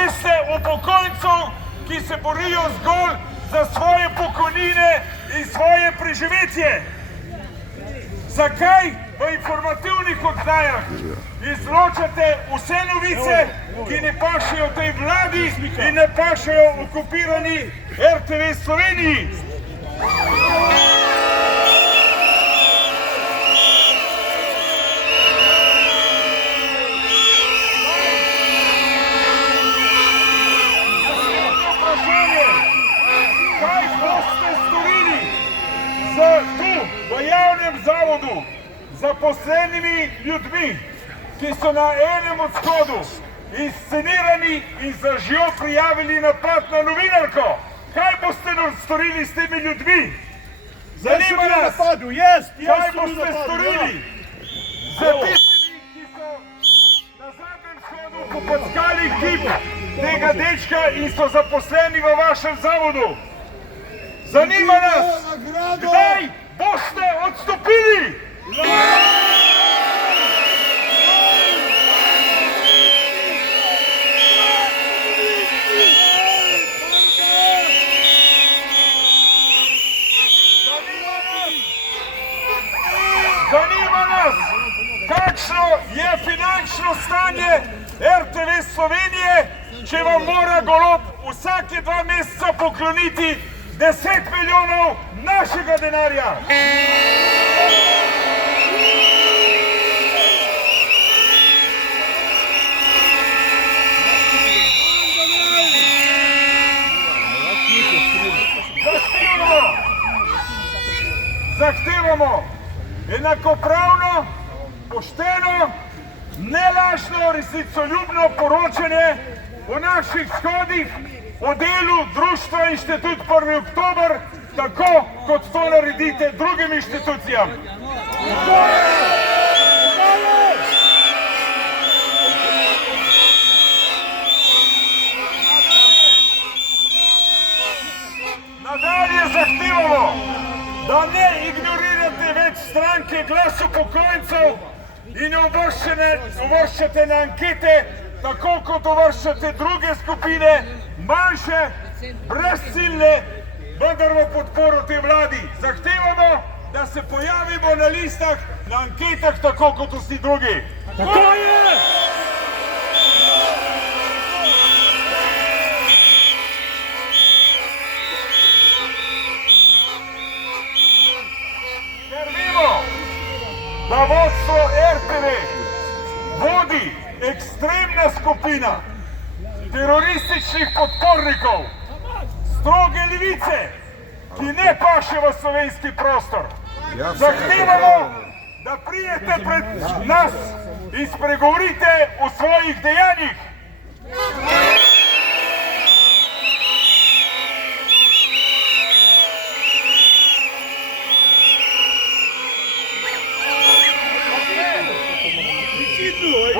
veste, upokojencev, ki se borijo zgolj za svoje pokojnine in svoje preživetje. Zakaj v informativnih oddajah izločate vse novice, ki ne pašejo tej vladi in ne pašejo okupirani RTV Sloveniji? Kaj boste storili tu v javnem zavodu zaposlenimi ljudmi, ki so na enem od shodov inscenirani in za živo prijavili napad na novinarko? Kaj boste storili s temi ljudmi? Zanima nas, kaj boste storili z tistimi, ki so na zadnjem shodu popackali kip tega dečka in so zaposleni v vašem zavodu? Zanima nas, kdaj boste odstopili? Zanima nas, kakšno je finančno stanje RTV Slovenije, če vam mora Golob vsake 2 meseca pokloniti 10 milijonov našega denarja. Zahtevamo enakopravno, pošteno, nelažno, resnicoljubno poročanje o naših shodih, o delu društva Inštitut 1. oktober, tako kot to naredite drugim inštitucijam. Nadalje zahtevamo, da ne ignorirate več stranke Glas upokojencev in ne uvrščate na ankete, tako kot uvrščate druge skupine, manjše, brezciljne, vendar v podporo tej vladi. Zahtevamo, da se pojavimo na listah, na anketah, tako kot vsi drugi. Tako je! Ker vemo, da vodstvo RTV vodi ekstremna skupina terorističnih podpornikov, stroge levice, ki ne paše v slovenski prostor. Zahtevamo, da pridete pred nas in spregovorite o svojih dejanjih.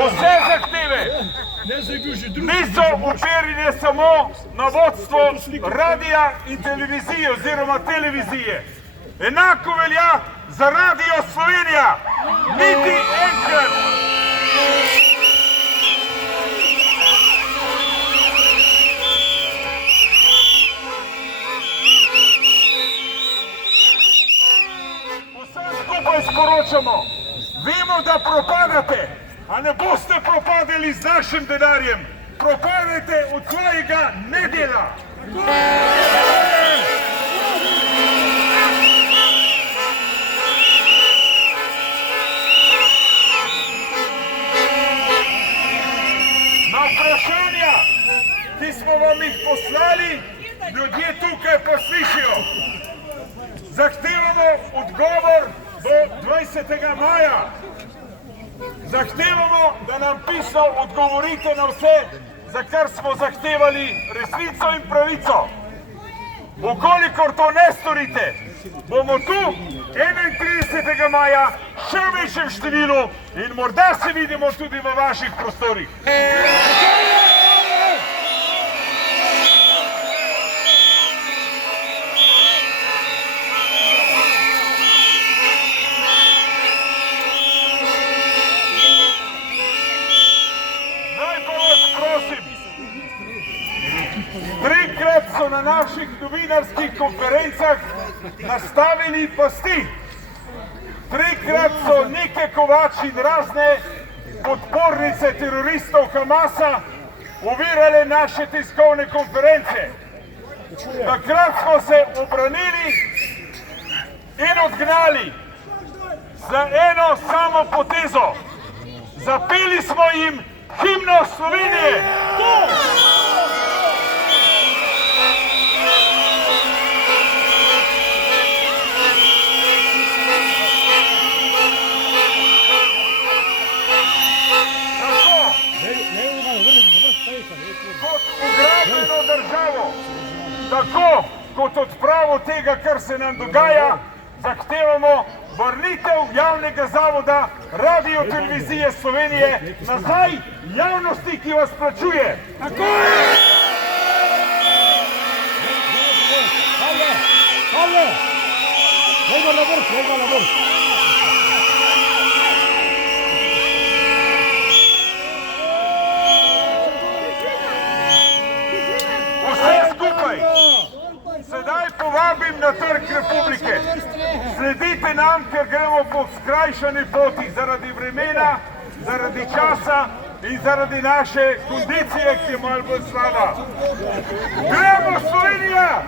Vse zahteve niso uperjene samo na vodstvo radija in televizije oziroma televizije. Enako velja za Radio Slovenija. Niti enkrat. Vse skupaj sporočamo. Vemo, da propadate, a ne boste propadali z našim denarjem. Propadajte od svojega nedela. Na vprašanja, ki smo vam jih poslali, ljudje tukaj pa slišijo. Zahtevamo odgovor do 20. maja. Zahtevamo, da nam pisno odgovorite na vse, za kar smo zahtevali resnico in pravico. Ukolikor to ne storite, bomo tu 31. maja še v večjem številu in morda se vidimo tudi v vaših prostorih. Trikrat so na naših novinarskih konferencah nastavili pasti. Trikrat so Nike Kovač in razne podpornice teroristov Hamasa ovirale naše tiskovne konference. Takrat smo se obranili in odgnali za eno samo potezo. Zapeli smo jim himno Slovenije. Kot ugrabljeno državo, tako kot odpravo tega, kar se nam dogaja, zahtevamo vrnitev javnega zavoda Radio Televizije Slovenije nazaj javnosti, ki vas plačuje. Tako je! Vse skupaj sedaj povabim na Trg Republike. Sledite nam, ker gremo po skrajšani poti zaradi vremena, zaradi časa in zaradi naše kondicije, ki je malo bolj slaba. Gremo, Slovenija!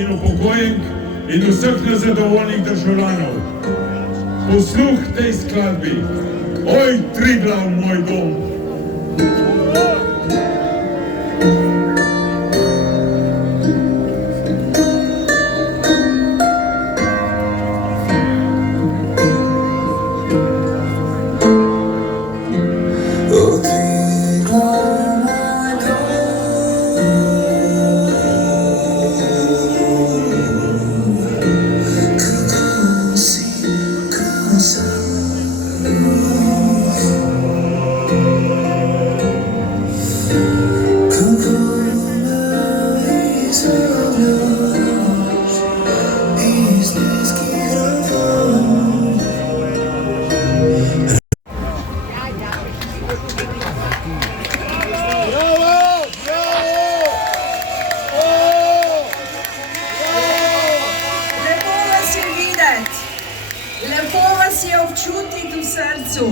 in upokojenk in vseh nezadovoljnih državljanov. Posluh tej skladbi, oj Triglav, moj dom. Občutiti v srcu.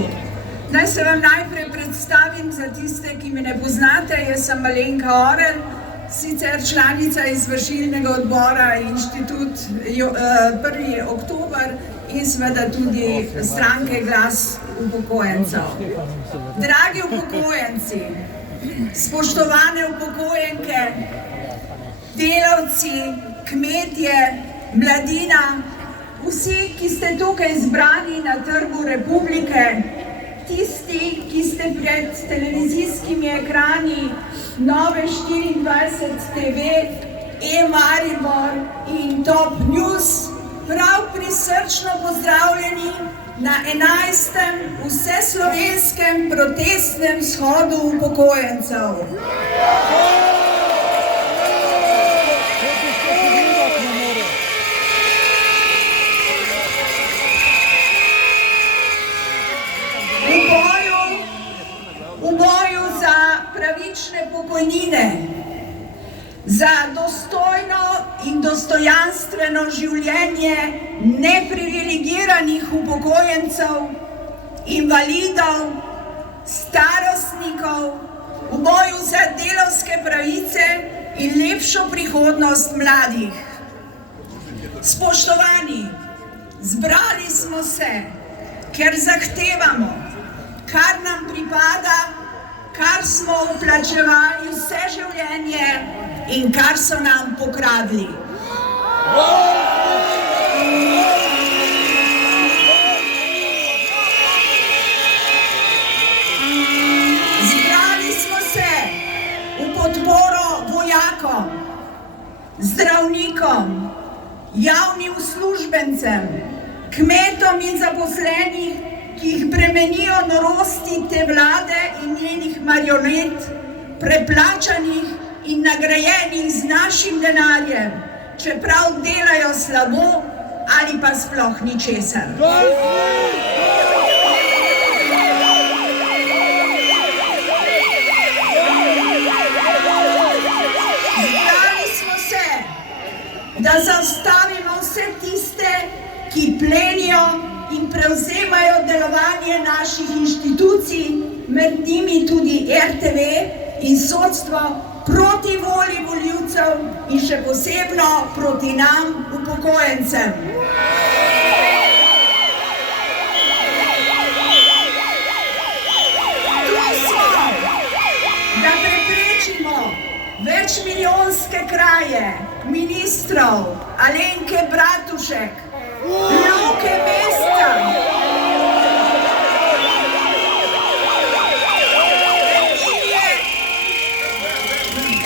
Naj se vam najprej predstavim za tiste, ki me ne poznate. Jaz sem Alenka Orel, sicer članica izvršilnega odbora Inštitut 1. oktober in seveda tudi stranke Glas upokojencev. Dragi upokojenci, spoštovane upokojenke, delavci, kmetje, mladina, vsi, ki ste tukaj zbrani na Trgu Republike, tisti, ki ste pred televizijskimi ekrani Nove 24 TV, E-Maribor in Top News, prav prisrčno pozdravljeni na 11. vseslovenskem protestnem shodu upokojencev. Pokojnine, za dostojno in dostojanstveno življenje neprivilegiranih upokojencev, invalidov, starostnikov, v boju za delavske pravice in lepšo prihodnost mladih. Spoštovani, zbrali smo se, ker zahtevamo, kar nam pripada, kar smo vplačevali vse življenje in kar so nam pokradli. Zbrali smo se v podporo vojakom, zdravnikom, javnim uslužbencem, kmetom in zaposlenih, ki jih bremenijo norosti te vlade in njenih marionet, preplačanih in nagrajenih z našim denarjem, čeprav delajo slabo ali pa sploh ničesar. Zbrali smo se, da zaustavimo vse tiste, ki plenijo in prevzemajo delovanje naših inštitucij, med njimi tudi RTV in sodstvo, proti volji volivcev in še posebno proti nam, upokojencem. Tu smo, da preprečimo večmilijonske kraje ministrov Alenke Bratušek, Luke Mesca,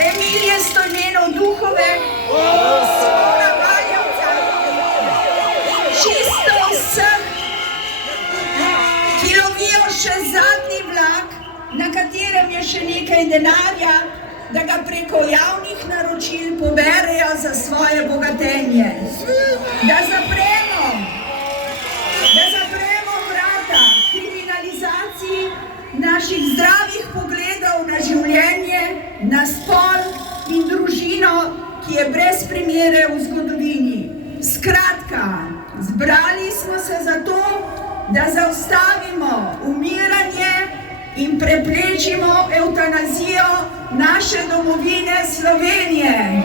Emilije Stojmenov-Duhove, Simona Valjevca, čisto vseh, ki lovijo še zadnji vlak, na katerem je še nekaj denarja, da ga preko javnih naročil poberejo za svoje bogatenje. Da zapremo vrata kriminalizaciji naših zdravih pogledov na življenje, na spol in družino, ki je brez primere v zgodovini. Skratka, zbrali smo se zato, da zaustavimo umiranje in preprečimo evtanazijo naše domovine Slovenije.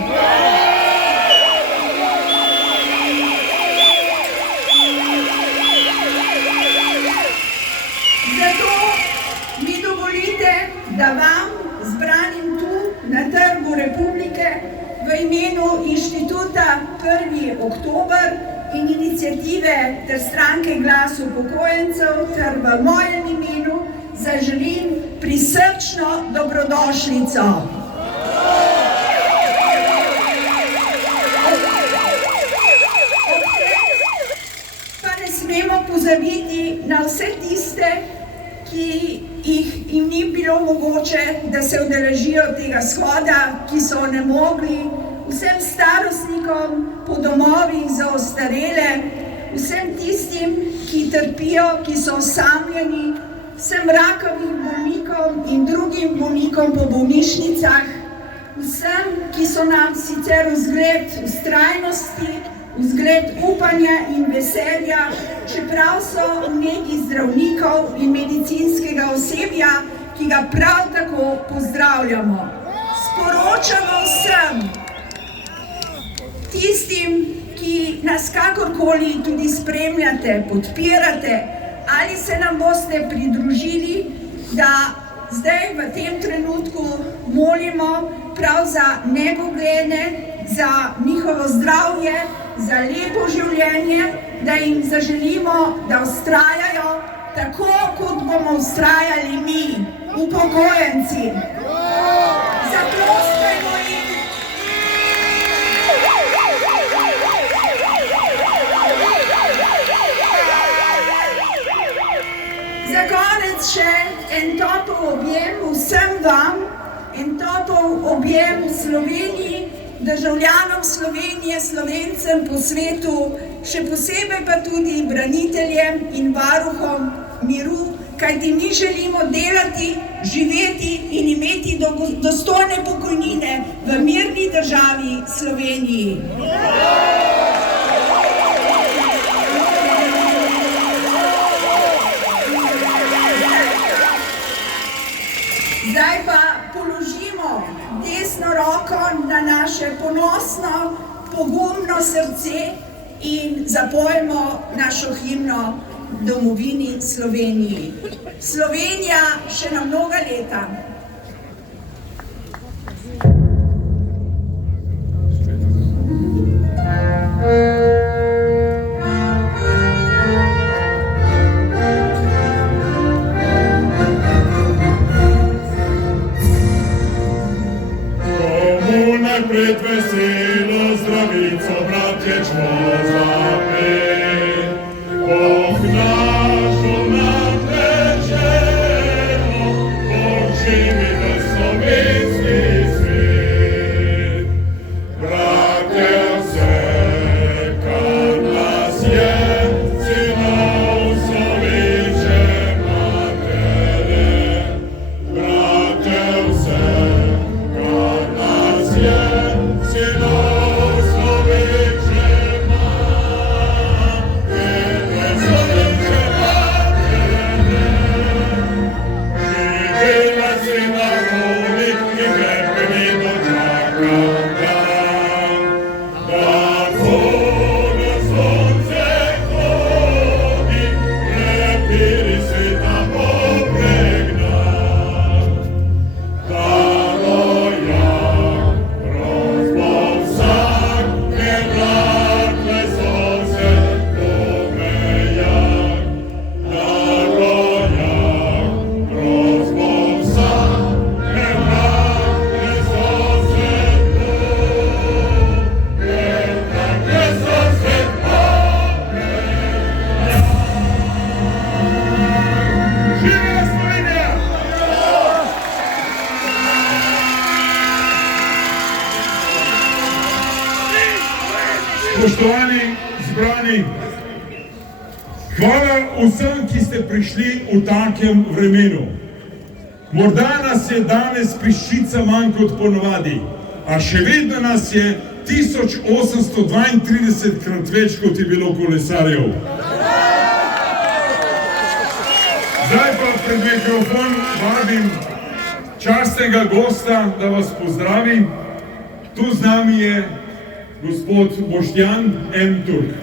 inštituta 1. oktober in iniciative ter stranke Glas upokojencev ter v mojem imenu zaželim prisrčno dobrodošlico. Pa ne smemo pozabiti na vse tiste, ki jim ni bilo mogoče, da se udeležijo tega shoda, ki so onemogli, vsem starostnikom po domovih za ostarele, vsem tistim, ki trpijo, ki so osamljeni, vsem rakavim bolnikom in drugim bolnikom po bolnišnicah, vsem, ki so nam sicer vzgled vztrajnosti, vzgled upanja in veselja, čeprav so v negi zdravnikov in medicinskega osebja, ki ga prav tako pozdravljamo. Sporočamo vsem tistim, ki nas kakorkoli tudi spremljate, podpirate ali se nam boste pridružili, da zdaj v tem trenutku molimo prav za nebogljene, za njihovo zdravje, za lepo življenje, da jim zaželimo, da vztrajajo tako, kot bomo vztrajali mi, upokojenci. Zaploskajmo jim. Za konec še en topel objem vsem vam, en topel objem Sloveniji, državljanom Slovenije, Slovencem po svetu, še posebej pa tudi braniteljem in varuhom miru, kajti mi želimo delati, živeti in imeti dostojne pokojnine v mirni državi Sloveniji. Zdaj pa položimo desno roko na naše ponosno, pogumno srce in zapojmo našo himno domovini Sloveniji. Slovenija še na mnoga leta. Pred veselo zdravico, bratje, čmo zapet. Bog našo nam večero, Bog živi v slovenski svet. Bratje, vse, kar nas je, sinov slovenče matere. Bratje, vse, kar nas je, Spoštovani zbrani, hvala vsem, ki ste prišli v takem vremenu. Morda nas je danes peščica manj kot ponovadi, a še vedno nas je 1832 krat več, kot je bilo kolesarjev. Zdaj pa pred mikrofon vabim častnega gosta, da vas pozdravi. Tu z nami je gospod Boštjan M. Turk.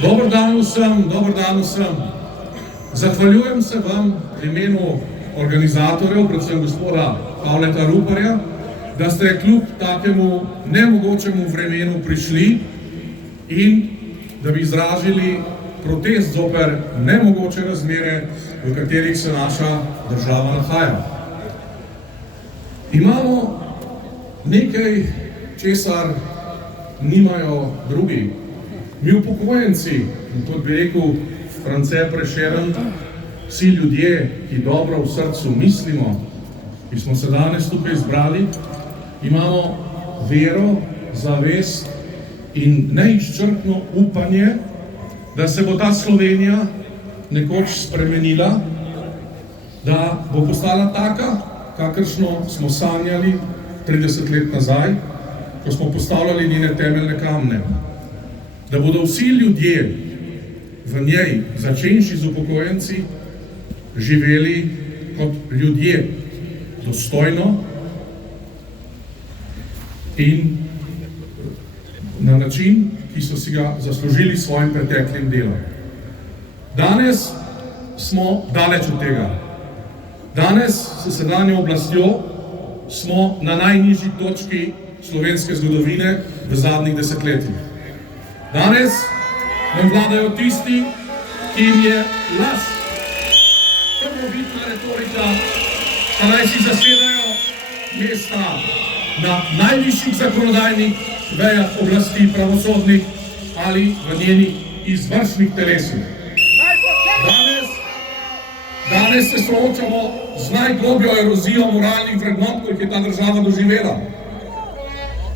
Dober dan vsem, dober dan vsem. Zahvaljujem se vam v imenu organizatorjev, predvsem gospoda Pavleta Ruparja, da ste kljub takemu nemogočemu vremenu prišli in da bi izrazili protest zoper nemogoče razmere, v katerih se naša država nahaja. Imamo nekaj, česar nimajo drugi. Mi upokojenci, in to bi rekel France Prešeren, vsi ljudje, ki dobro v srcu mislimo, ki smo se danes tukaj zbrali, imamo vero, zavest in neizčrpno upanje, da se bo ta Slovenija nekoč spremenila, da bo postala taka, kakršno smo sanjali 30 let nazaj, ko smo postavljali njene temeljne kamne. Da bodo vsi ljudje v njej, začenši z upokojenci, živeli kot ljudje, dostojno in na način, ki so si ga zaslužili s svojim preteklim delom. Danes smo daleč od tega. Danes s sedanjo oblastjo smo na najnižji točki slovenske zgodovine v zadnjih desetletjih. Danes nam vladajo tisti, ki jim je laž, prvobitna retorika, pa naj si zasedajo mesta na najvišjih zakonodajnih vejah oblasti, pravosodnih ali v njenih izvršnih telesih. Danes se soočamo z najglobljo erozijo moralnih vrednot, kot je ta država doživela.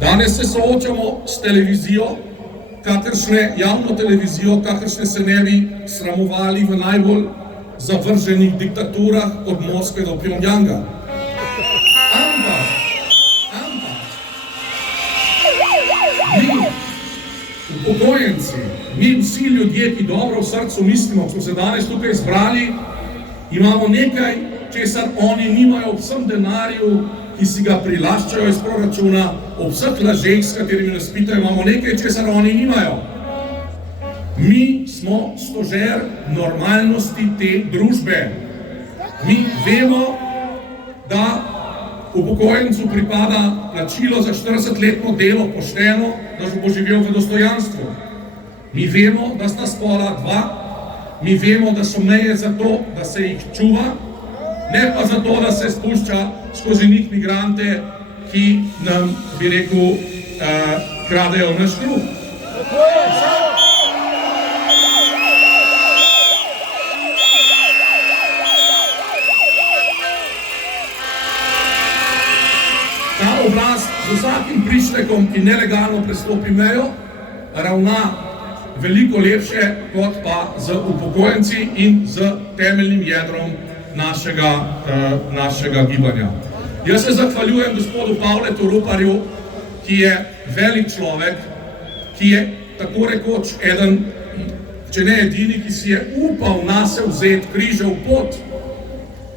Danes se soočamo s televizijo, kakršne javno televizijo, kakršne se ne bi sramovali v najbolj zavrženih diktaturah od Moskve do Pjongjanga. Ampak, mi, upokojenci, mi vsi ljudje, ki dobro v srcu mislimo, ko smo se danes tukaj zbrali, imamo nekaj, česar oni nimajo ob vsem denarju, ki si ga prilaščajo iz proračuna, ob vseh lažeh, s katerimi nas pitajo, imamo nekaj, česar oni nimajo. Mi smo stožer normalnosti te družbe. Mi vemo, da upokojencu pripada plačilo za 40-letno delo pošteno, da bo živel v dostojanstvu. Mi vemo, da sta spola dva, mi vemo, da so meje za to, da se jih čuva, ne pa za to, da se spušča skozi njih migrante, ki nam, bi rekel, kradejo naš kruh. Ta oblast z vsakim prišlekom, ki nelegalno prestopi mejo, ravna veliko lepše kot pa z upokojenci in z temeljnim jedrom našega gibanja. Jaz se zahvaljujem gospodu Pavletu Ruparju, ki je velik človek, ki je tako rekoč eden, če ne edini, ki si je upal nase vzeti križev pot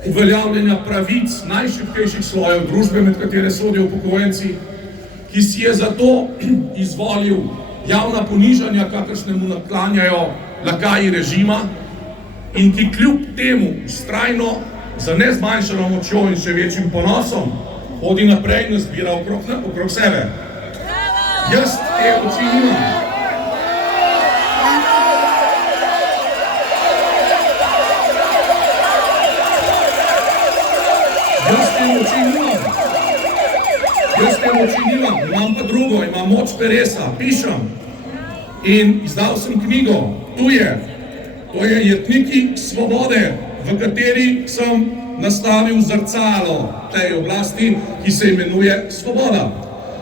uveljavljanja pravic najšibkejših slojev družbe, med katere sodijo upokojenci, ki si je zato izvolil javna ponižanja, kakršne mu naklanjajo lakaji režima, in ki kljub temu vztrajno, z nezmanjšano močjo in še večjim ponosom, hodi naprej in zbira okrog sebe. Jaz te oči nimam. Jaz te oči nimam, imam pa drugo, imam moč peresa, pišem in izdal sem knjigo, tu je. To je Jetniki svobode, v kateri sem nastavil zrcalo tej oblasti, ki se imenuje Svoboda.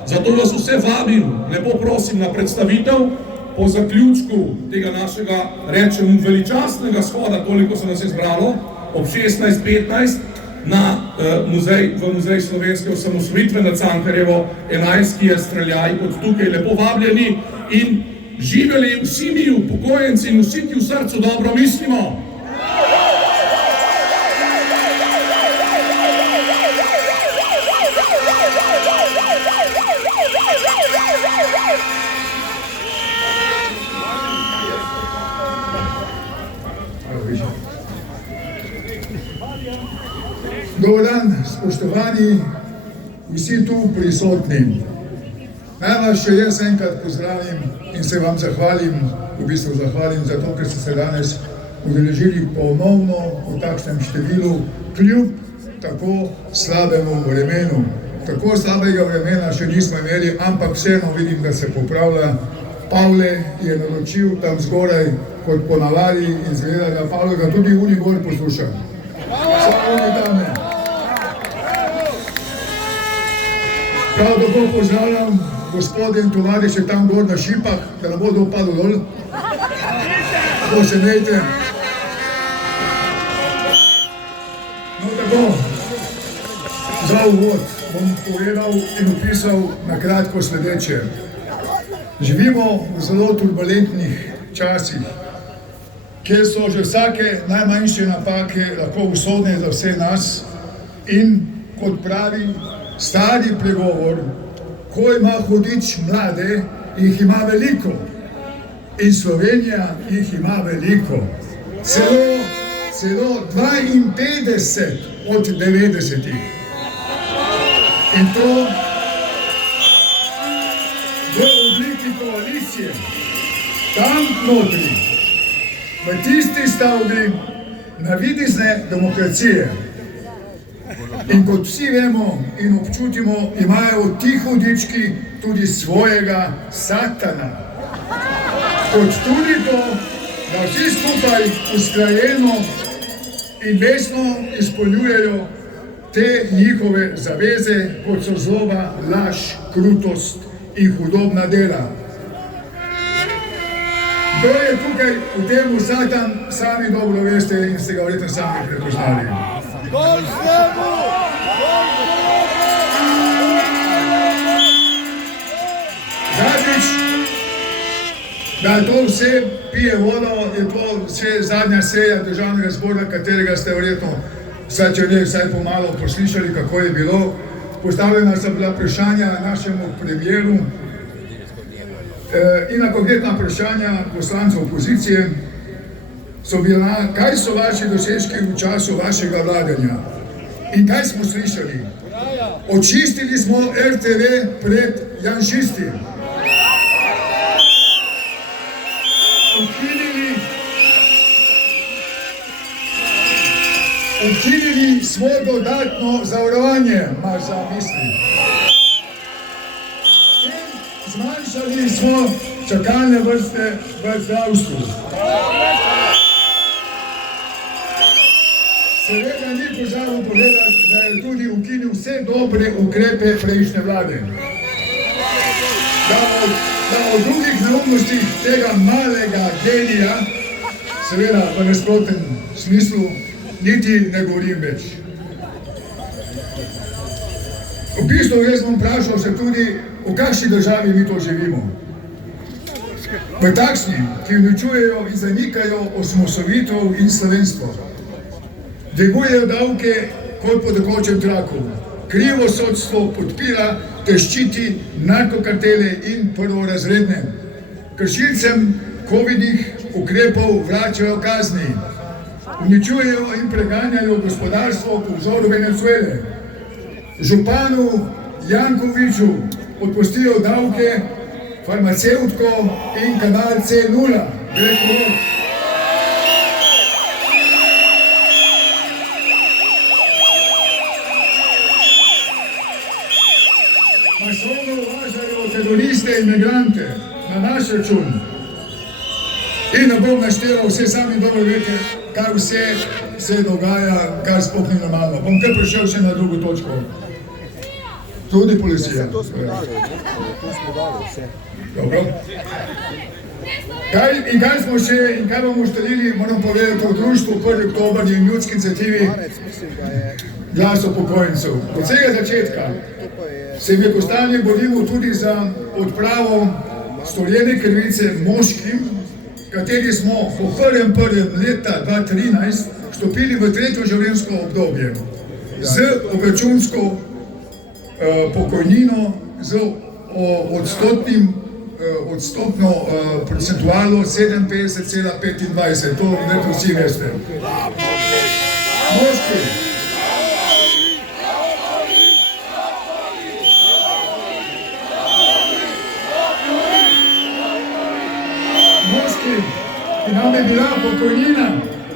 Zato vas vse vabim, lepo prosim, na predstavitev po zaključku tega našega, rečem, veličastnega shoda, toliko se nas je zbralo, ob 16:15 v Muzej slovenske osamosvojitve na Cankarjevo 11, ki je streljaj od tukaj. Lepo vabljeni in živeli vsi mi upokojenci in vsi, ki v srcu dobro mislimo. Dober dan, spoštovani vsi tu prisotni. Naj vas še jaz enkrat pozdravim in se vam zahvalim za to, ker ste se danes udeležili ponovno v takšnem številu, kljub tako slabemu vremenu. Tako slabega vremena še nismo imeli, ampak vseeno vidim, da se popravlja. Pavle je naročil tam zgoraj, kot ponavadi, in zgleda, da Pavle ga tudi uni gor posluša. Samo oni tam ne. Prav tako pozdravljam gospodin tovariše tam gor na šipah, da ne bodo upadli dol. Tako se nejte. No tako, za uvod bom povedal in opisal na kratko sledeče. Živimo v zelo turbulentnih časih, kjer so že vsake najmanjše napake lahko usodne za vse nas in, kot pravi stari pregovor, ko ima hudič mlade, jih ima veliko. In Slovenija jih ima veliko. Celo 52 od 90. In to v obliki koalicije, tam notri, v tisti stavbi navidezne demokracije. In kot vsi vemo in občutimo, imajo ti hudički tudi svojega satana. Kot tudi to, da vsi skupaj usklajeno in vesno izpolnjujejo te njihove zaveze, kot so zloba, laž, krutost in hudobna dela. Kdo je tukaj v temu satan, sami dobro veste in ste ga verjetno sami prepoznali. Zadnjič, da to vse pije vodo, je to vse zadnja seja državnega zbora, katerega ste verjetno vsaj pomalo poslišali, kako je bilo. Postavljena so bila vprašanja našemu premijeru in na konkretna vprašanja poslancev opozicije so bila, kaj so vaši dosežki v času vašega vladanja. In kaj smo slišali? Očistili smo RTV pred janšisti. Ukinili smo dodatno zavarovanje, imaš za misli. In zmanjšali smo čakalne vrste v zdravstvu. Seveda ni pozabil povedati, da je tudi ukinil vse dobre ukrepe prejšnje vlade. Da o drugih neumnostih tega malega genija, seveda v nasprotnem smislu, niti ne govorim več. V bistvu jaz bom vprašal se tudi, v kakšni državi mi to živimo. V takšni, ki uničujejo in zanikajo osamosvojitev in slovenstvo. Dvigujejo davke kot po tekočem traku. Krivo sodstvo podpira ter ščiti narkokartele in prvorazredne. Kršilcem covidnih ukrepov vračajo kazni. Uničujejo in preganjajo gospodarstvo po vzoru Venezuele. Županu Jankoviću odpustijo davke, farmacevtko in kanal C0. Masovno uvažajo teroriste in migrante na naš račun. In ne bom našteval, vse sami dobro veste, kaj vse se dogaja, kar sploh ni normalno. Bom kar prišel še na drugo točko. Tudi policija. To smo dali vse. Dobro. Kaj smo še in kaj bomo uštelili, moram povedati, v društvu 1. oktober in ljudski iniciativi Glas upokojencev. Od vsega začetka se je Kostanje borilo tudi za odpravo storjene krivice moškim, kateri smo po 1.1. leta 2013 vstopili v tretje življenjsko obdobje z obračunsko pokojnino, z odstotno procentualno 57,25. To vsi veste. Moški. je bila pokojnina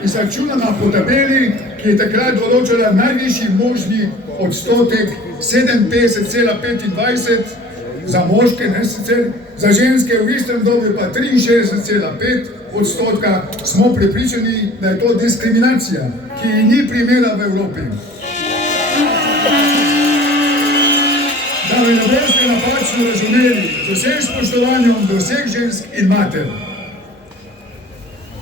izračunana po tabeli, ki je takrat določila najvišji možni odstotek 57,25 za moške, ne sicer, za ženske v istem dobu pa 63,5 odstotka, smo prepričani, da je to diskriminacija, ki ni primera v Evropi. Da bi ne boste napačno razumeli, z vsem spoštovanjem do vseh žensk in mater.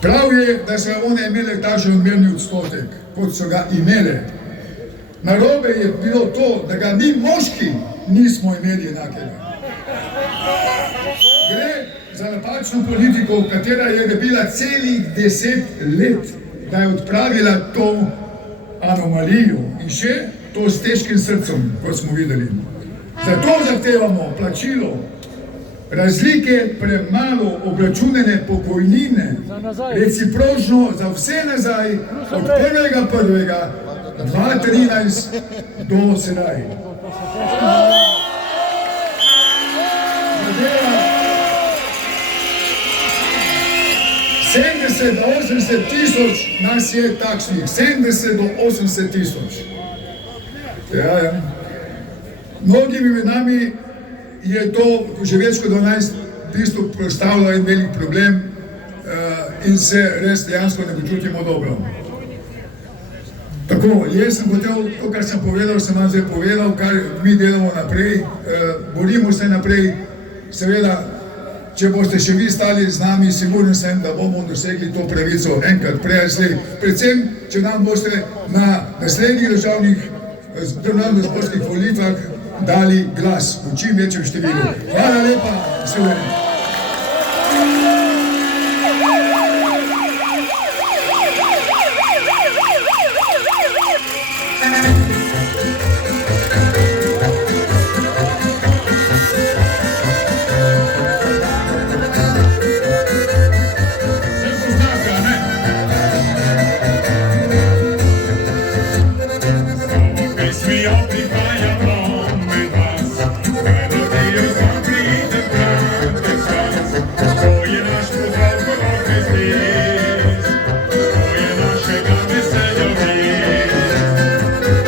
Prav je, da so one imele takšen odmerni odstotek, kot so ga imele. Narobe je bilo to, da ga mi moški nismo imeli enakega. Gre za napačno politiko, katera je dobila celih 10 let, da je odpravila to anomalijo in še to s težkim srcem, kot smo videli. Zato zahtevamo plačilo razlike premalo obračunane pokojnine, recipročno za vse nazaj od 1.1.2013 do sedaj. 70 do 80 tisoč nas je takšnih, 70 do 80 tisoč. Ja. Mnogimi med nami je to že več kot 12 v bistvu predstavljalo en velik problem in se res dejansko ne počutimo dobro. Tako, jaz sem hotel, to, kar sem povedal, sem vam zdaj povedal, kar mi delamo naprej, borimo se naprej, seveda, če boste še vi stali z nami, sigurno sem, da bomo dosegli to pravico enkrat prej, predvsem, če nam boste na naslednjih državno-zborskih volitvah dali glas v čim večjem številu. Hvala lepa, Slovenija.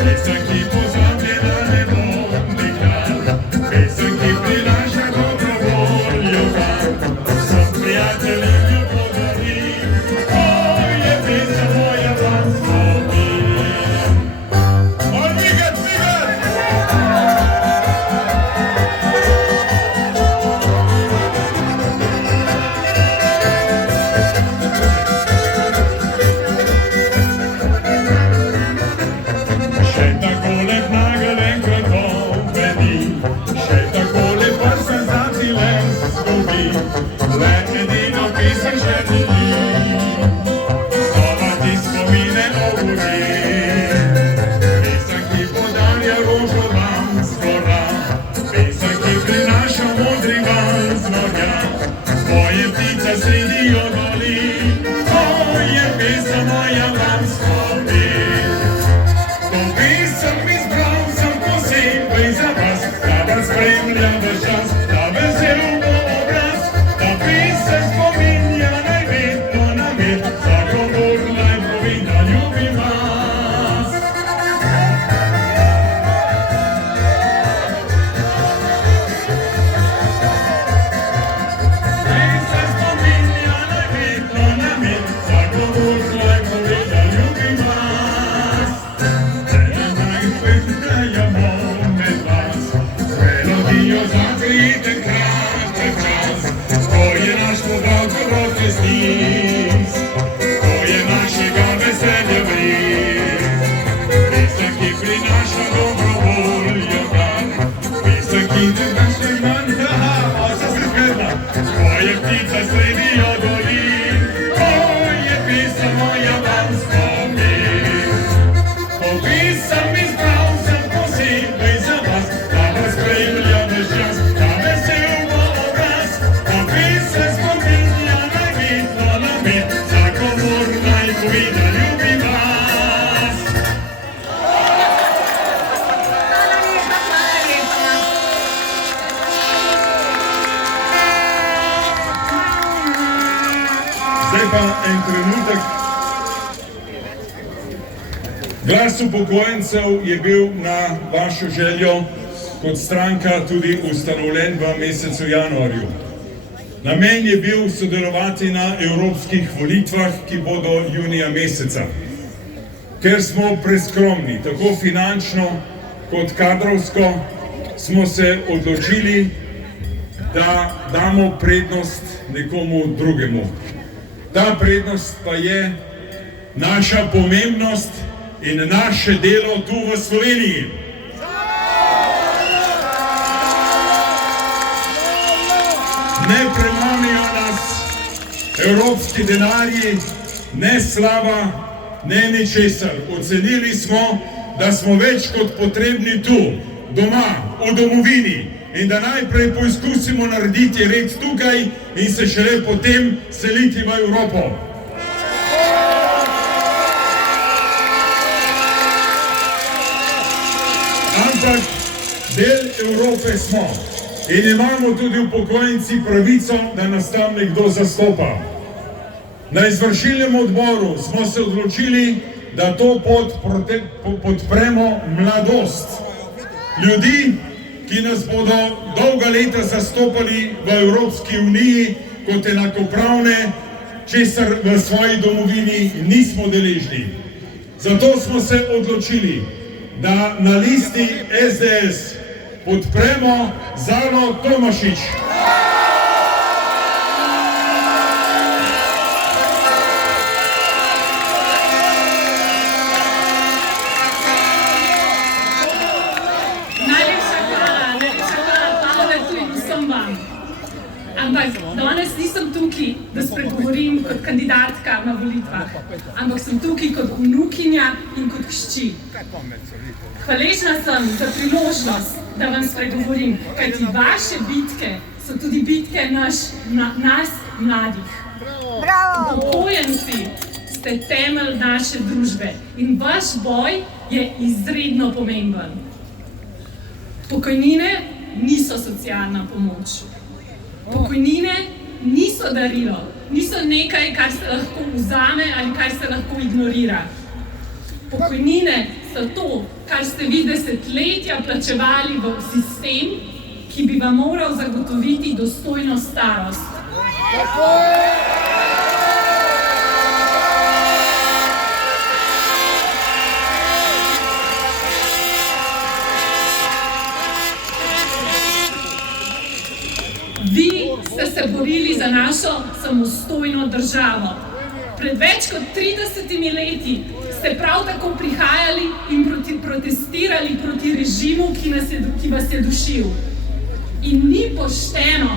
It's a keep us on en trenutek. Glas upokojencev je bil na vašo željo kot stranka tudi ustanovljen v mesecu januarju. Namen je bil sodelovati na evropskih volitvah, ki bodo junija meseca. Ker smo preskromni, tako finančno kot kadrovsko, smo se odločili, da damo prednost nekomu drugemu. Ta prednost pa je naša pomembnost in naše delo tu v Sloveniji. Ne premamijo nas evropski denarji, ne slava, ne ničesar. Ocenili smo, da smo več kot potrebni tu, doma, v domovini in da najprej poizkusimo narediti red tukaj in se šele potem seliti v Evropo. Ampak del Evrope smo in imamo tudi upokojenci pravico, da nas tam nekdo zastopa. Na izvršilnem odboru smo se odločili, da to podpremo mladost. Ljudi, ki nas bodo dolga leta zastopali v Evropski uniji kot enakopravne, česar v svoji domovini nismo deležni. Zato smo se odločili, da na listi SDS podpremo Zalo Tomašič. Ampak danes nisem tukaj, da spregovorim kot kandidatka na volitvah, ampak sem tukaj kot vnukinja in kot hčer. Hvaležna sem za priložnost, da vam spregovorim, kajti vaše bitke so tudi bitke nas mladih. Upokojenci ste temelj naše družbe in vaš boj je izredno pomemben. Pokojnine niso socialna pomoč. Pokojnine niso darilo, niso nekaj, kar se lahko vzame ali kar se lahko ignorira. Pokojnine so to, kar ste vi desetletja plačevali v sistem, ki bi vam moral zagotoviti dostojno starost. Vi ste se borili za našo samostojno državo. Pred več kot 30 leti ste prav tako prihajali in protestirali proti režimu, ki vas je dušil. In ni pošteno,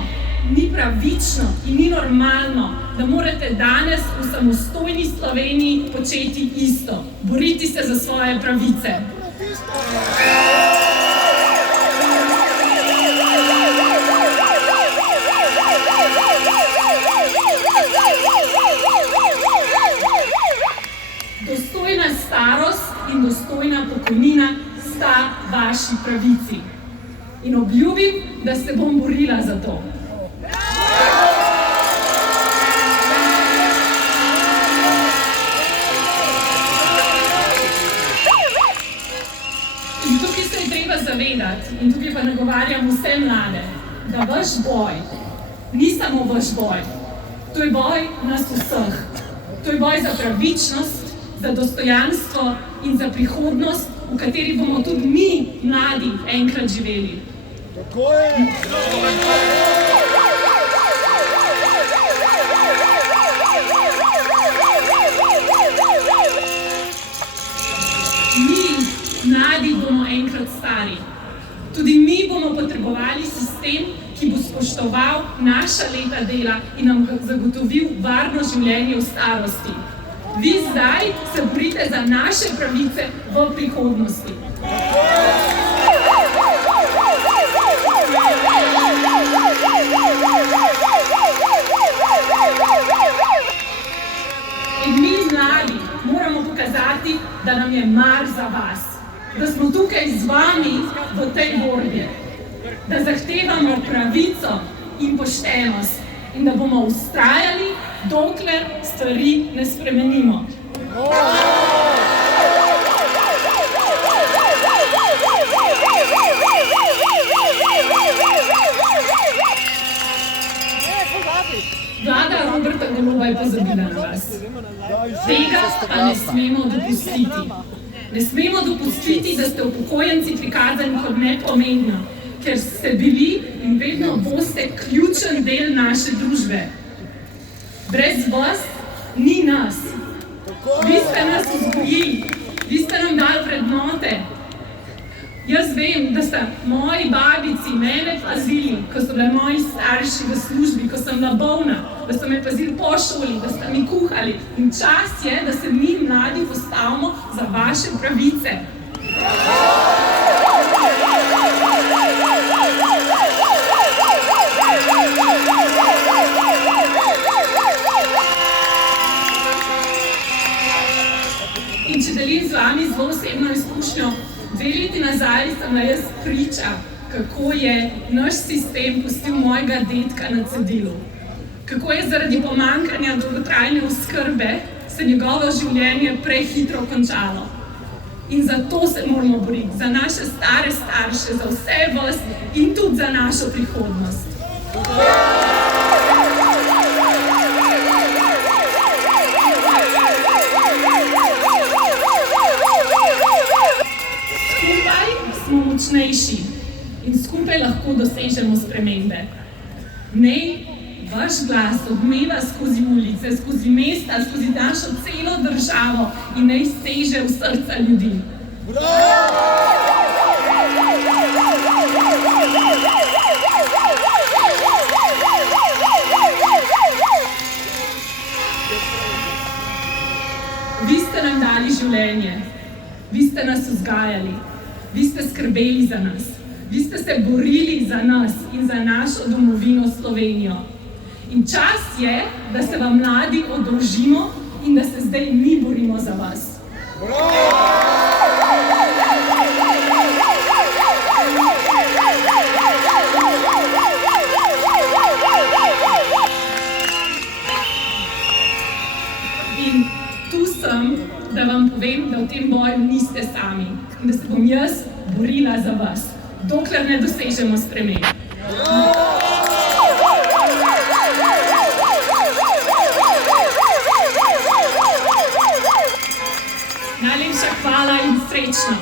ni pravično in ni normalno, da morate danes v samostojni Sloveniji početi isto. Boriti se za svoje pravice. Dostojna starost in dostojna pokojnina sta vaši pravici. In obljubim, da se bom borila za to. In tukaj se je treba zavedati, in tukaj pa nagovarjam vse mlade, da vaš boj ni samo vaš boj. To je boj nas vseh. To je boj za pravičnost, za dostojanstvo in za prihodnost, v kateri bomo tudi mi, mladi, enkrat živeli. Tako je! Mi, mladi, bomo enkrat stari. Tudi mi bomo potrebovali sistem, ki bo spoštoval naša leta dela in nam zagotovil varno življenje v starosti. Vi zdaj se borite za naše pravice v prihodnosti. In mi, mladi, moramo pokazati, da nam je mar za vas, da smo tukaj z vami v tej borbi, da zahtevamo pravico in poštenost in da bomo vztrajali dokler stvari ne spremenimo. Vlada Roberta Goloba je pozabila na vas. Tega pa ne smemo dopustiti. Ne smemo dopustiti, da ste upokojenci prikazani kot nepomembni, ker ste bili in vedno boste ključen del naše družbe. Brez vas ni nas. Vi ste nas vzgojili, vi ste nam dali vrednote. Jaz vem, da sta moji babici mene pazili, ko so bile moji starši v službi, ko sem bila bolna, da so me pazili po šoli, da sta mi kuhali. In čas je, da se mi mladi postavimo za vaše pravice. In če delim z vami zelo osebno izkušnjo, 2 leti nazaj sem na jaz priča, kako je naš sistem pustil mojega dedka na cedilu. Kako je zaradi pomanjkanja dolgotrajne oskrbe se njegovo življenje prehitro končalo. In zato se moramo boriti, za naše stare starše, za vse vas in tudi za našo prihodnost. Smo močnejši in skupaj lahko dosežemo spremembe. Naj vaš glas odmeva skozi ulice, skozi mesta, skozi našo celo državo in naj seže v srca ljudi. Vi ste nam dali življenje, vi ste nas vzgajali. Vi ste skrbeli za nas, vi ste se borili za nas in za našo domovino Slovenijo. In čas je, da se vam mladi oddolžimo in da se zdaj mi borimo za vas. In tu sem, da vam povem, da v tem boju niste sami. In da se bom jaz borila za vas, dokler ne dosežemo sprememb. Najlepša hvala in srečno!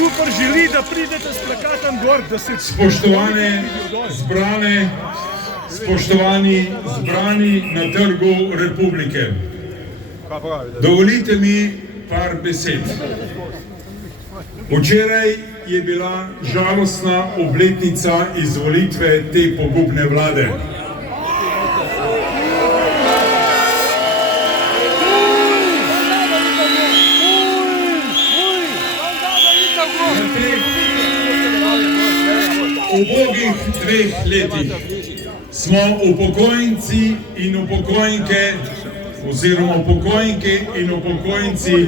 Rupert želi, da pridete s plakatom gor, da se... Spoštovane zbrane, spoštovani zbrani na Trgu Republike. Dovolite mi par besed. Včeraj je bila žalostna obletnica izvolitve te pogubne vlade. V ubogih 2 letih smo upokojenci in upokojenke oziroma upokojenke in upokojenci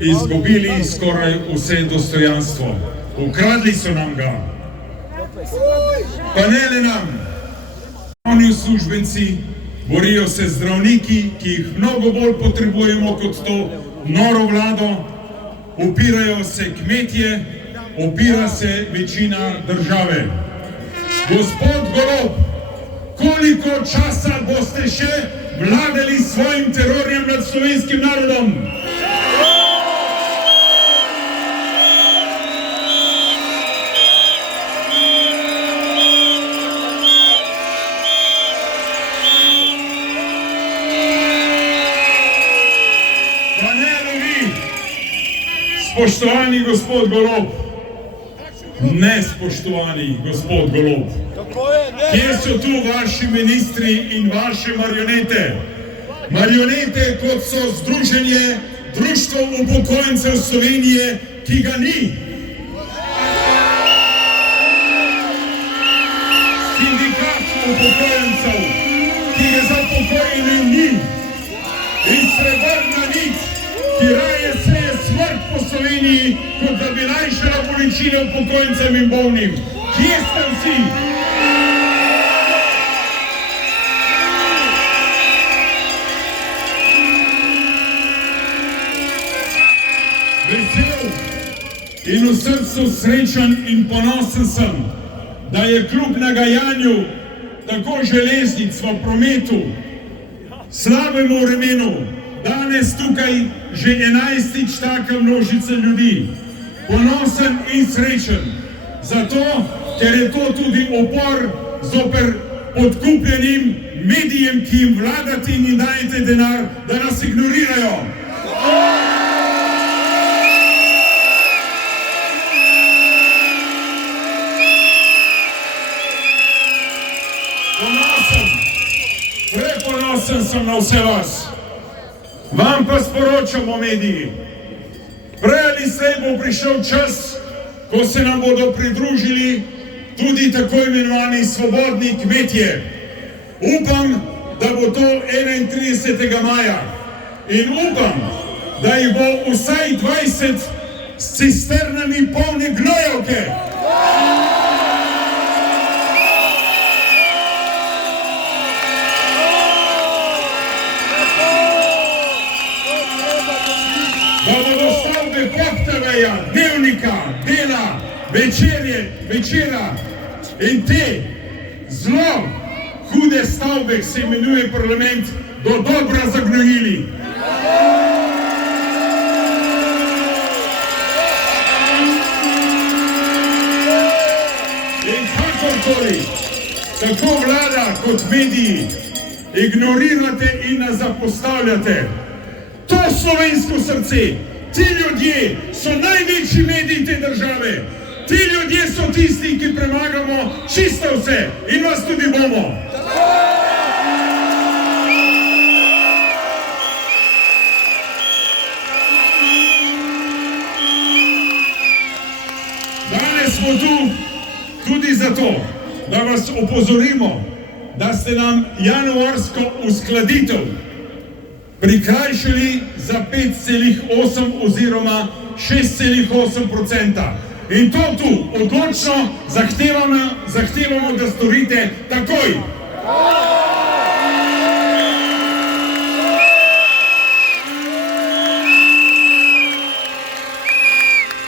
izgubili skoraj vse dostojanstvo. Ukradli so nam ga. Pa ne le nam. Javni uslužbenci borijo se zdravniki, ki jih mnogo bolj potrebujemo kot to noro vlado, upirajo se kmetje, upira se večina države. Gospod Golob, koliko časa boste še vladali s svojim terorjem nad slovenskim narodom? Pa ne le vi, spoštovani gospod Golob, nespoštovani gospod Golob. Kje so tu vaši ministri in vaše marionete? Marionete, kot so Združenje Društvo upokojencev Slovenije, ki ga ni. Sindikat upokojencev, ki ga za upokojenje ni. In srebrna nit, ki raje seje smrt po Sloveniji, kot da bi lajšala bolečine upokojencem in bolnim. Kje ste vsi? Vesel in v srcu srečen in ponosen sem, da je kljub nagajanju tako železnic v prometu, slabemu vremenu, danes tukaj že 11. taka množica ljudi. Ponosen in srečen, zato, ker je to tudi opor zoper podkupljenim medijem, ki jim vladate in jim dajete denar, da nas ignorirajo. Preponosen sem na vse vas. Vam pa sporočamo mediji, prej ali slej bo prišel čas, ko se nam bodo pridružili tudi tako imenovani svobodni kmetje. Upam, da bo to 31. maja in upam, da jih bo vsaj 20 s cisternami polne gnojevke. Da bodo stavbe Popteveja, Dnevnika, Dela, Večera in te zelo hude stavbe, se imenuje parlament, do dobra zagnojili. In kakorkoli, tako vlada kot mediji, ignorirate in nas zapostavljate. To slovensko srce, ti ljudje so največji mediji te države. Ti ljudje so tisti, ki premagamo čisto vse in vas tudi bomo. Danes smo tu tudi zato, da vas opozorimo, da ste nam januarsko uskladitev prikrajšali za 5,8 oziroma 6,8%. In to tu odločno zahtevamo, da storite takoj.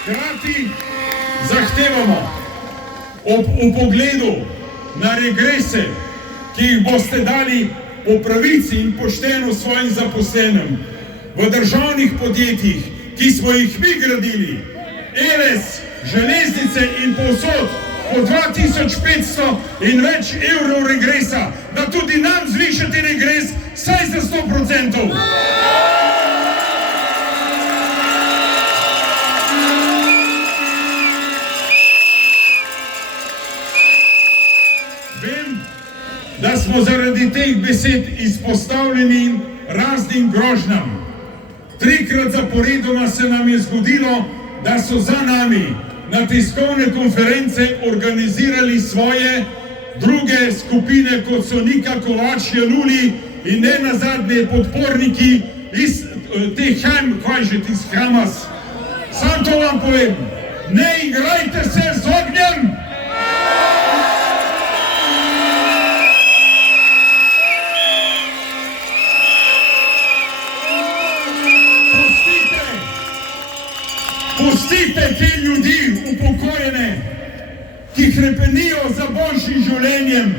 Hkrati zahtevamo ob pogledu na regrese, ki jih boste dali po pravici in pošteno svojim zaposlenim v državnih podjetjih, ki smo jih mi gradili Eles, železnice in povsod po 2500 in več evrov regresa, da tudi nam zvišate regres vsaj za 100%. Vem, da smo zaradi teh besed izpostavljeni raznim grožnjam. 3-krat zaporedoma se nam je zgodilo, da so za nami na tiskovne konference organizirali svoje druge skupine, kot so Nika Kovač, Jaluli in ne nazadnje podporniki iz teh Hamas. Sam to vam povem, ne igrajte se z ognjem! Pustite te ljudi upokojene, ki hrepenijo za boljšim življenjem,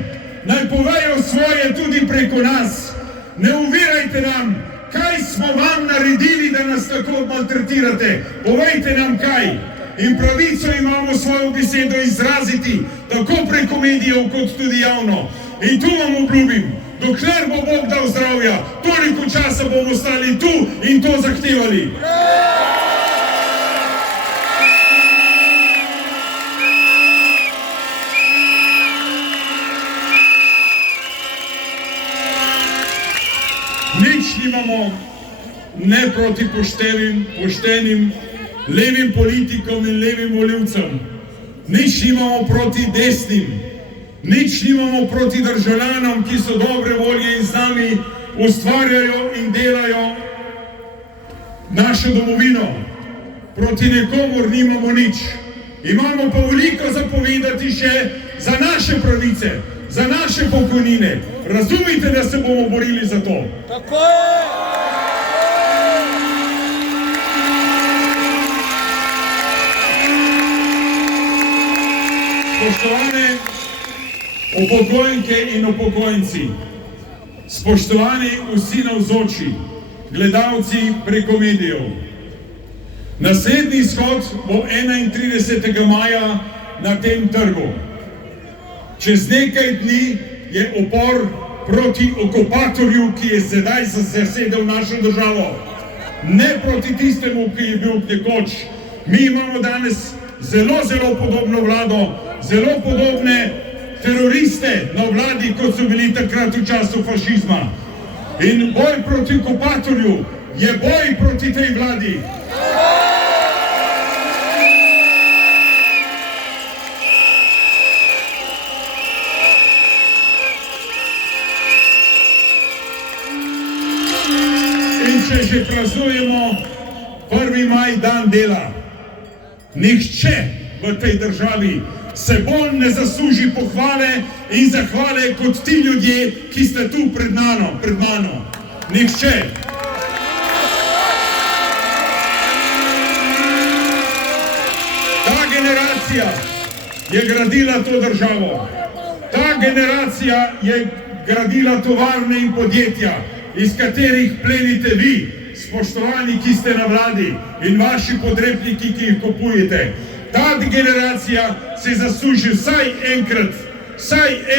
naj povejo svoje tudi preko nas. Ne uvirajte nam, kaj smo vam naredili, da nas tako maltretirate. Povejte nam kaj. In pravico imamo svojo besedo izraziti, tako preko medijev, kot tudi javno. In tu vam obljubim, dokler bo Bog dal zdravja, toliko časa bomo stali tu in to zahtevali. Nič nimamo ne proti poštenim, levim politikom in levim voljivcem. Nič nimamo proti desnim. Nič nimamo proti državljanom, ki so dobre volje in z nami ustvarjajo in delajo našo domovino. Proti nekomur nimamo nič. Imamo pa veliko zapovedati še za naše pravice, za naše pokojnine. Razumite, da se bomo borili za to. Tako je! Spoštovane upokojenke in upokojenci, spoštovani vsi navzoči, gledalci preko medijev. Naslednji shod bo 31. maja na tem trgu. Čez nekaj dni je upor proti okupatorju, ki je sedaj zasedel našo državo. Ne proti tistemu, ki je bil nekoč. Mi imamo danes zelo podobno vlado, zelo podobne teroriste na vladi, kot so bili takrat v času fašizma. In boj proti okupatorju je boj proti tej vladi. In če že praznujemo 1. maj, dan dela, nihče v tej državi se bolj ne zasluži pohvale in zahvale kot ti ljudje, ki ste tu pred mano. Nihče. Ta generacija je gradila to državo. Ta generacija je gradila tovarne in podjetja, iz katerih plenite vi, spoštovani, ki ste na vladi, in vaši podrepniki, ki jih kupujete. Ta generacija se zasluži vsaj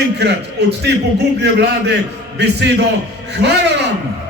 enkrat od te pogubne vlade besedo hvala vam!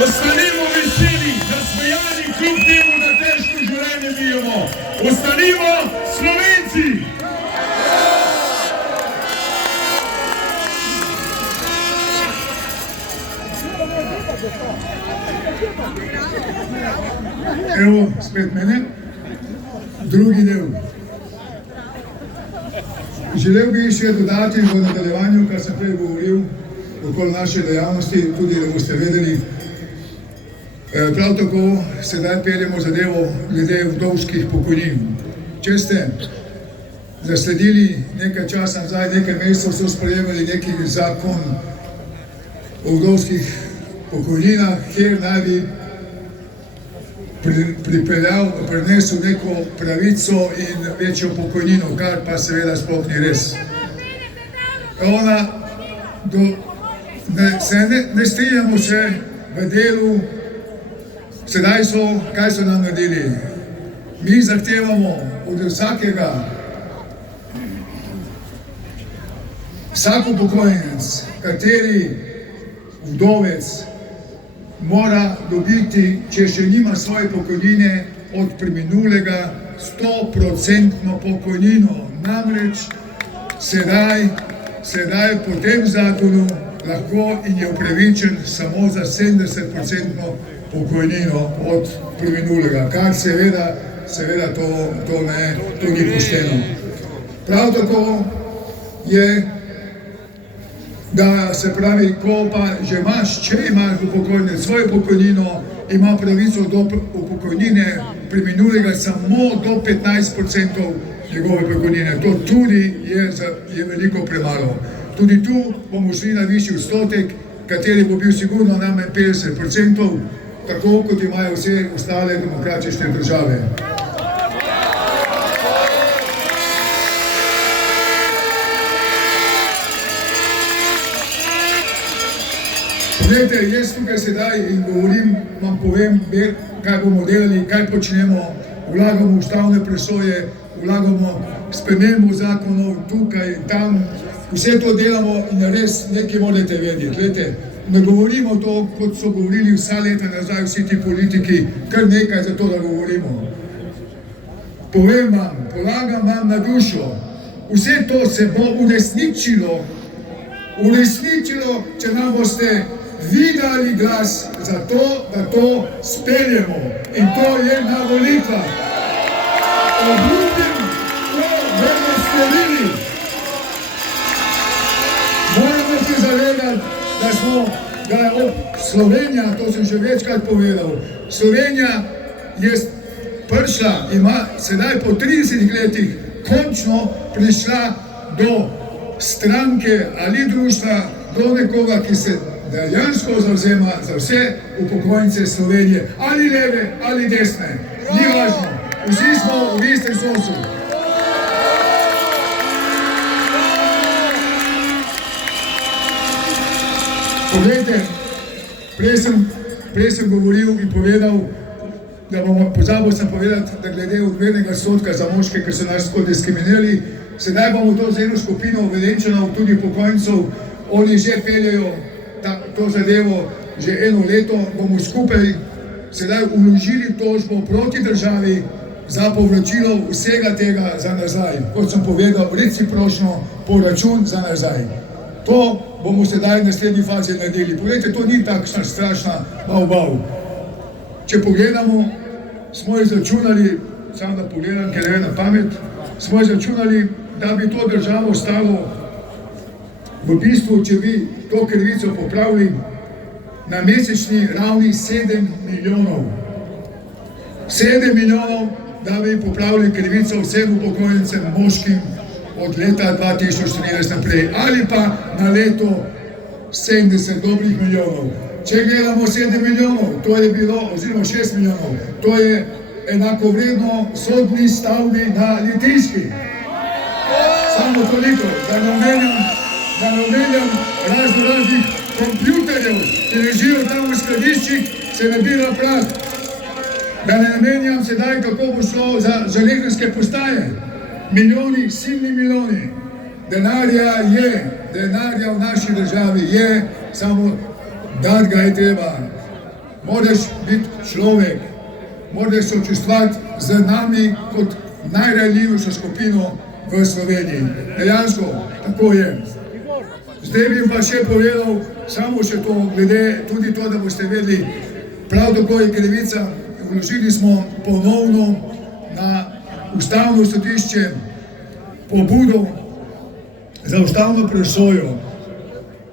Ostanimo veseli, zasmejani, kljub temu, da težko življenje živimo. Ostanimo Slovenci! Evo, spet mene, drugi del. Želel bi še dodati v nadaljevanju, kar sem prej govoril, okoli naše dejavnosti, tudi da boste vedeli. Prav tako sedaj peljemo zadevo glede vdovskih pokojnin. Če ste zasledili nekaj časa nazaj, nekaj mesecev so sprejemali neki zakon o vdovskih pokojninah, kjer naj bi prinesel neko pravico in večjo pokojnino, kar pa seveda sploh ni res. Ne strinjamo se v delu, sedaj so, kaj so nam naredili? Mi zahtevamo od vsakega, vsak upokojenec, kateri vdovec mora dobiti, če še nima svoje pokojnine, od preminulega 100% pokojnino. Namreč sedaj po tem zakonu lahko in je upravičen samo za 70% pokojnino od preminulega, kar seveda to ni pošteno. Prav tako je, da se pravi, ko pa že imaš, če imaš upokojenec svojo pokojnino, ima pravico do pokojnine preminulega samo do 15% njegove pokojnine. To tudi je veliko premalo. Tudi tu bomo šli na višji odstotek, kateri bo bil sigurno najmanj 50%, tako kot imajo vse ostale demokratične države. Poglejte, jaz tukaj sedaj in govorim, vam povem, kaj bomo delali, kaj počnemo, vlagamo ustavne presoje, vlagamo spremembo zakonov tukaj in tam, vse to delamo in res nekaj morate vedeti. Glejte, ne govorimo to, kot so govorili vsa leta nazaj vsi ti politiki, kar nekaj za to, da govorimo. Povem vam, polagam vam na dušo, vse to se bo uresničilo, če nam boste vi dali glas za to, da to speljemo. In to je na volitvah. Obljubim, to bomo storili. Moramo se zavedati, da je Slovenija, to sem že večkrat povedal, Slovenija je prišla, ima sedaj po 30 letih končno prišla do stranke ali društva, do nekoga, ki se dejansko zavzema za vse upokojence Slovenije, ali leve ali desne, ni važno, vsi smo v istem sosu. Poglejte, prej sem govoril in povedal, da bomo, pozabil sem povedati, da glede odmernega odstotka za moške, ker so nas tako diskriminirali, sedaj bomo to z eno skupino Velenjčanov, tudi upokojencev, oni že peljejo to zadevo že eno leto, bomo skupaj sedaj vložili tožbo proti državi za povračilo vsega tega za nazaj. Kot sem povedal, recipročno poračun za nazaj. To bomo sedaj v naslednji fazi naredili. Poglejte, to ni takšna strašna bav. Če pogledamo, smo izračunali, samo da pogledam, ker je na pamet, smo izračunali, da bi to državo stalo v bistvu, če bi to krivico popravili, na mesečni ravni 7 milijonov. 7 milijonov, da bi popravili krivico vsem upokojencem moškim od leta 2014 naprej, ali pa na leto 70 dobrih milijonov. Če gledamo 7 milijonov, to je bilo, oziroma 6 milijonov, to je enakovredno sodni stavbi na Litijski. Samo toliko, da ne omenjam raznih kompjuterjev, ki ležijo tam v skladiščih, se nabira prah. Da ne namenjam sedaj, kako bo šlo za železniške postaje. Milijoni, silni milijoni. Denarja je, denarja v naši državi je, samo dati ga je treba. Moraš biti človek, moraš sočustvati z nami kot najranljivejšo skupino v Sloveniji. Dejansko, tako je. Zdaj bi pa še povedal, samo še to, glede tudi to, da boste vedeli, prav tako je krivica, vložili smo ponovno na ustavno sodišče pobudo za ustavno presojo.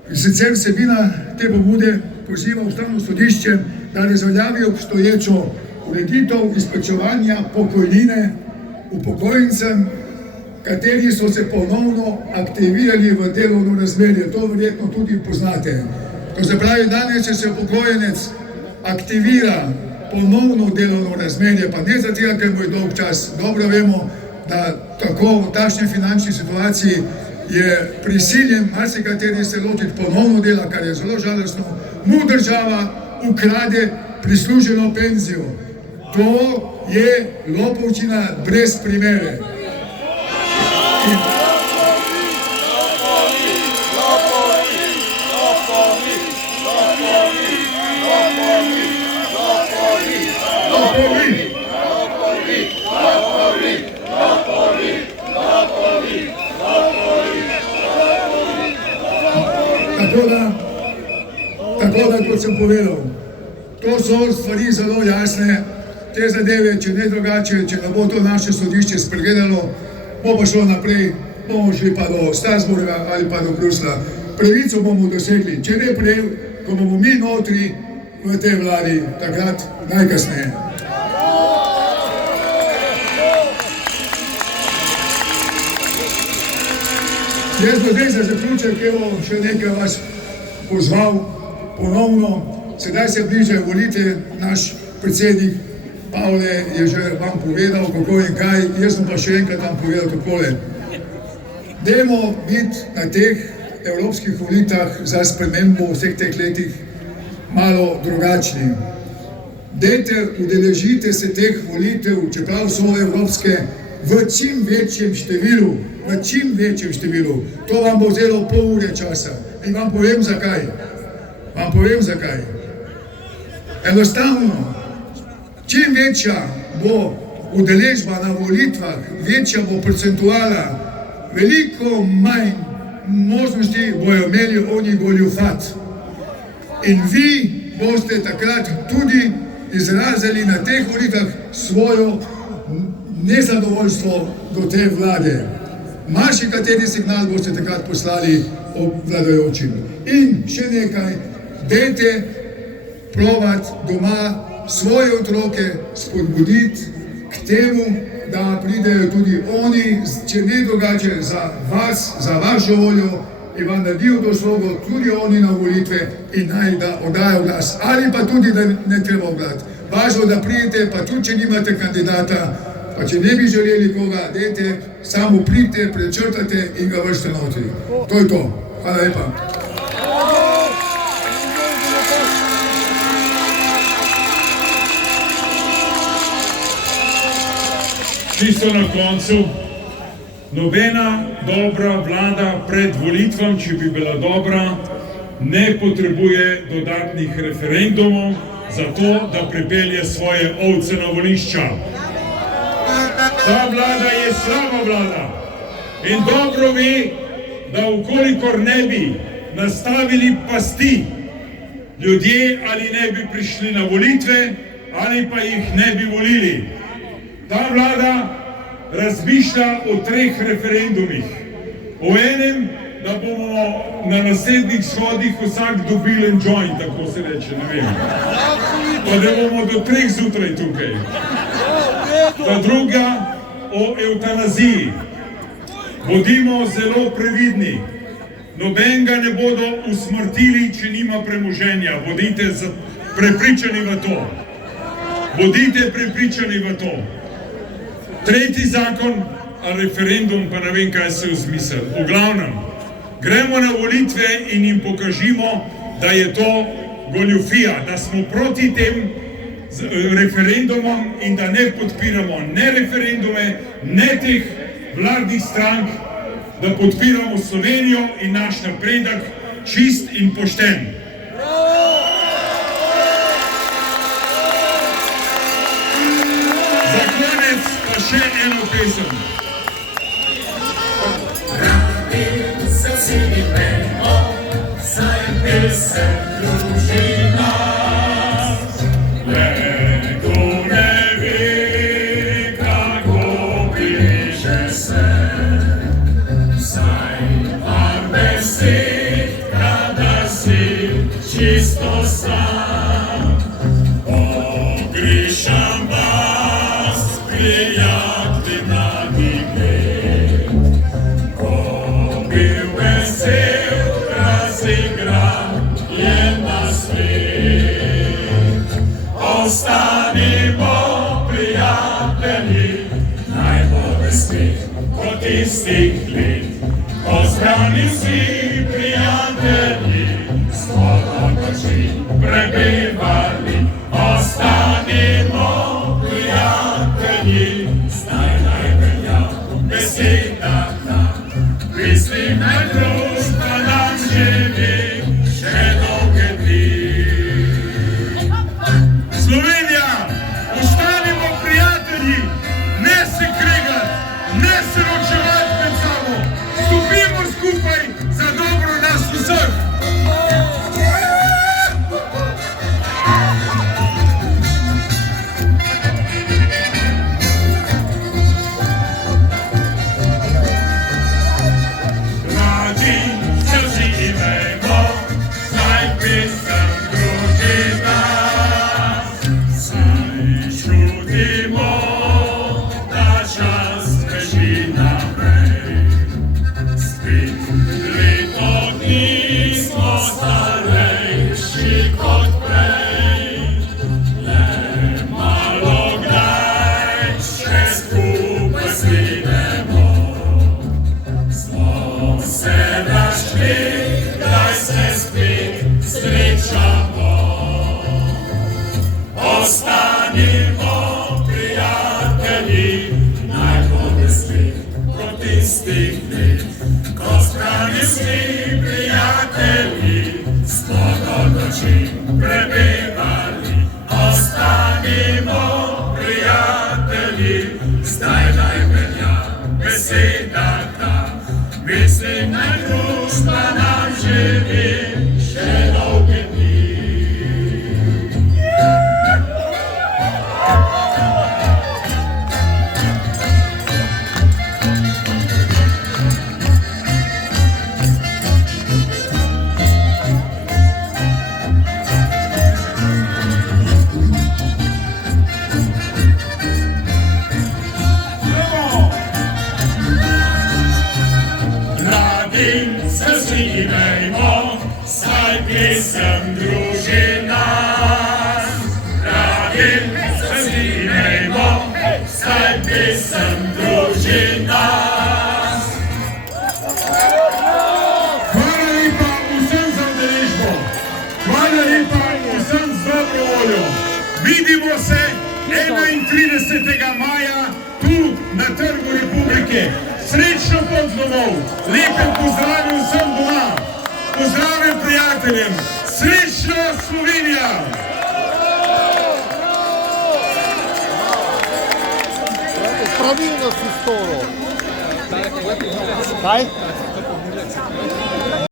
In sicer vsebina te pobude poziva ustavno sodišče, da razveljavi obstoječo ureditev izplačevanja pokojnine upokojencem, kateri so se ponovno aktivirali v delovno razmerje. To verjetno tudi poznate. To se pravi, danes, če se upokojenec aktivira ponovno delovno razmerje, pa ne zato, ker mu je dolg čas. Dobro vemo, da tako v takšni finančni situaciji je prisiljen marsikateri se lotiti ponovno dela, kar je zelo žalostno, mu država ukrade prisluženo penzijo. To je lopovčina brez primere. Tako da, kot sem povedal, to so stvari zelo jasne, te zadeve, če ne drugače, če ne bo to naše sodišče spregledalo, bo pa šlo naprej, bomo šli pa do Strasbourga ali pa do Bruslja. Pravico bomo dosegli, če ne prej, ko bomo mi notri v tej vladi, takrat najkasneje. Jaz bo zdaj za zaključek, evo, še nekaj vas pozval ponovno. Sedaj se bližajo volitve, naš predsednik Pavle je že vam povedal, kako in kaj, jaz sem pa še enkrat vam povedal takole. Dajmo biti na teh evropskih volitvah za spremembo vseh teh letih malo drugačni. Dajte, udeležite se teh volitev, čeprav so evropske, v čim večjem številu, v čim večjem številu. To vam bo vzelo pol ure časa. In vam povem zakaj. Vam povem zakaj. Enostavno, čim večja bo udeležba na volitvah, večja bo procentuala, veliko manj možnosti bojo imeli oni goljufat. in vi boste takrat tudi izrazili na teh volitvah svojo nezadovoljstvo do te vlade. Marsikateri signal boste takrat poslali vladajočim. In še nekaj, dajte provat doma svoje otroke spodbuditi k temu, da pridejo tudi oni, če ne drugače za vas, za vašo voljo, in vam naredijo doslogo tudi oni na volitve in naj da oddajo glas. Ali pa tudi, da ne treba glas. Važno, da pridete, pa tudi, če nimate kandidata, pa če ne bi želeli koga, dajte, samo pridite, prečrtate in ga vršite notri. To je to. Hvala lepa. Čisto na koncu, nobena dobra vlada pred volitvam, če bi bila dobra, ne potrebuje dodatnih referendumov za to, da pripelje svoje ovce na volišča. Ta vlada je slaba vlada in dobro ve, da ukolikor ne bi nastavili pasti, ljudje ali ne bi prišli na volitve, ali pa jih ne bi volili. Ta vlada razmišlja o 3 referendumih. O enem, da bomo na naslednjih shodih vsak dobil en joint, tako se reče, ne vem. Pa da bomo do 3 zjutraj tukaj. Ta druga o eutanaziji. Bodimo zelo previdni. Nobenega ne bodo usmrtili, če nima premoženja. Bodite prepričani v to. Bodite prepričani v to. Tretji zakon, a referendum, pa ne vem, kaj se je vzmislil. V glavnem, gremo na volitve in jim pokažimo, da je to goljufija, da smo proti tem referendumom in da ne podpiramo ne referendume, ne teh vladnih strank, da podpiramo Slovenijo in naš napredek čist in pošten. Za konec pa še eno pesem. Radi se vsi vemo, saj pesem druži nas. Le kdo ne ve, kako piše se, saj par besed, kada si čisto sam. Pogrišam vas, prijatelji mladih let, ko bil vesel, razigran je na svet. Ostanimo prijatelji, naj bo vesel kot tistih let, ko zbrani vsi prijatelji smo noči prebivali. Ostanimo prijatelji, zdaj naj velja beseda ta. Mislim, naj družba nam živi še dolge dni. Slovenija, ostanimo prijatelji, ne se kregati, ne se ločevati med sabo, stopimo skupaj za dobro nas vseh. Radi se vsi vemo, saj pesem druži nas. Saj čutimo, da čas beži naprej. Spet leto dni smo starejši kot prej. Le malo kdaj še skupaj svidemo. Smo se našli, kdaj se spet srečamo. Ostanimo prijatelji, naj bo vesel kot tistih let, ko zbrani vsi prijatelji smo do noči prebivali. Ostanimo prijatelji, zdaj naj velja beseda ta. Mislim, naj družba nam živi še dolge dni. saj pesem druži nas. Hvala lepa vsem za udeležbo. Hvala lepa vsem z dobro voljo. Vidimo se 31. maja tu na Trgu Republike. Srečno pot domov. Lepen pozdrav vsem doma. Pozdravim prijateljem. Srečno Slovenija! Pravilno si storo. Kaj?